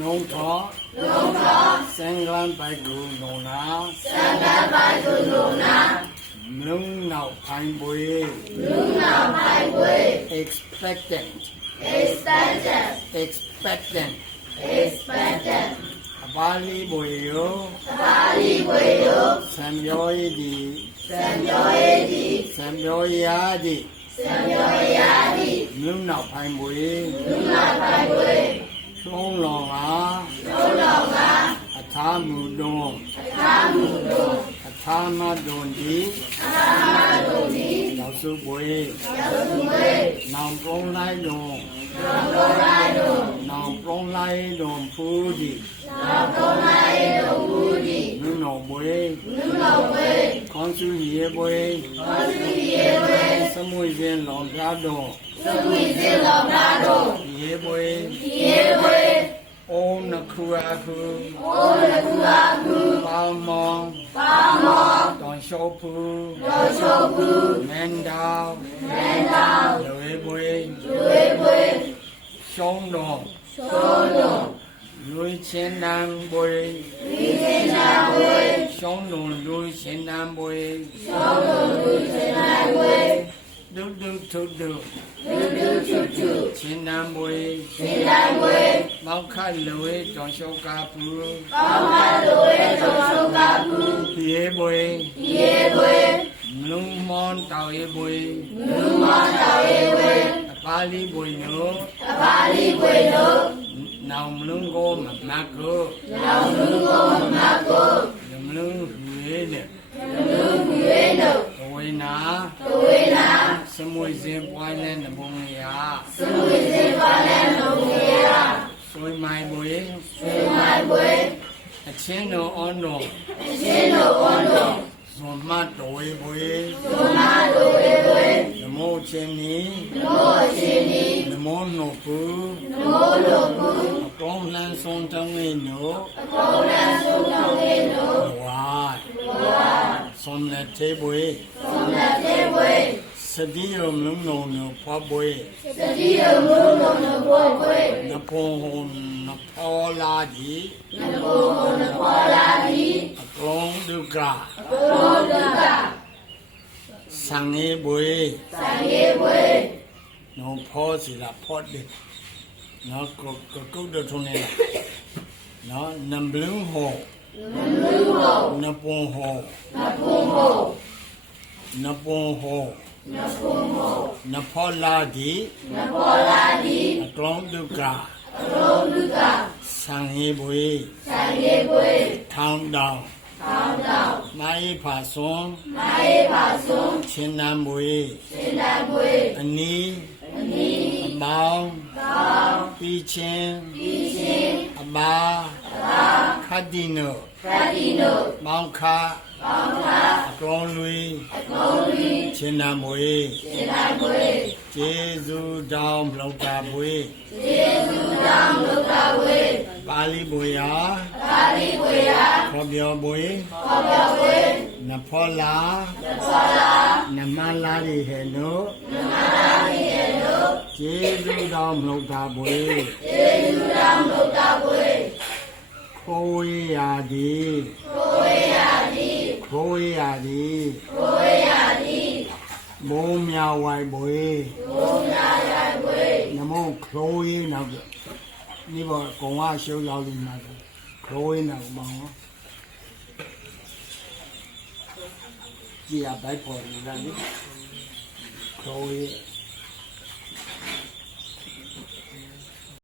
นงทอแสงลันไปกูโนนาลุงเหนาไผ่บุย expectant บาลีบุยโยสัมโยยดีสัมโยยาดีลุงเหนาไผ่บุยช่วงหลงอาธามุดงอาธามาโดนดีเราสุบุยน้องปรงไล่ดงน้องปรงไล่ดงพูดีลุงหนอบุยคอนสุเยบุยสมุยเย็นหลงกาดงเยบุยโอนักครูอาคูปามองตอนโชพูแมนดาวเลยบุยชงดงลุยเชนนังบุยชงดงลุยเชนนังบุยดูทุเชนนังบุยမောက်ခလွေတောင်ရှောကပူပြေဘွေမလုံမွန်တောင်ရေဘွေအပါလီဘွေနိုနောင်မလုံကိုမမကိုမလုံဝေနဲ့ဝေနာစမွေစင်ပွားနဲ့နမုံရာဆွေမိုင်ဘွေအချင်းတော်အောင်းတော်ဇွန်မတော်ဝေဘွေနမောချင်းနီနမောနိုပူအကောင်းလန်းဆုံးတောင်းနေနိုဝါဆွန်လက်သေးဘွေစတိယမလုံးလုံးနဖွားဘွေနပုံဟွန်နဖောလာဒီအကောင်းဒုက္ခစံငေဘွေနောဖောစီလာဖော့တယ်နော်ကုတ်တော်ထုံးနေလားနော်နံဘလုံဟောနပုံဟောနဖောလာဒီအကောင်းဒုက္ခစံငေဘွေထောင်းတောင်မာယေဖာဆွန်ချင်းနံဘွေအနီအမောင်းပြီးချင်းအဘာခတ်ဒီနိုမောင်ခါအကောင်းလွေချင်းနံဘွေကျေဇူးတောင်းလောက်တာဘွေပါဠိဘွေယာခေါ်ပြောဘွေနဖောလာနမလာရီဟဲနိုကျေဇူးတောင်းလောက်တာဘွေခိုးရသည်ဘုံမြဝိုင်ဘွေနမောခရိုးရင်းနောက်ဒီဘောကုံဝရှုံးရောက်နေမှာခရိုးရင်းနောက်မောင်းကြည်ရဘိုက်ပေါ်နေတာလေခရိုးရင်း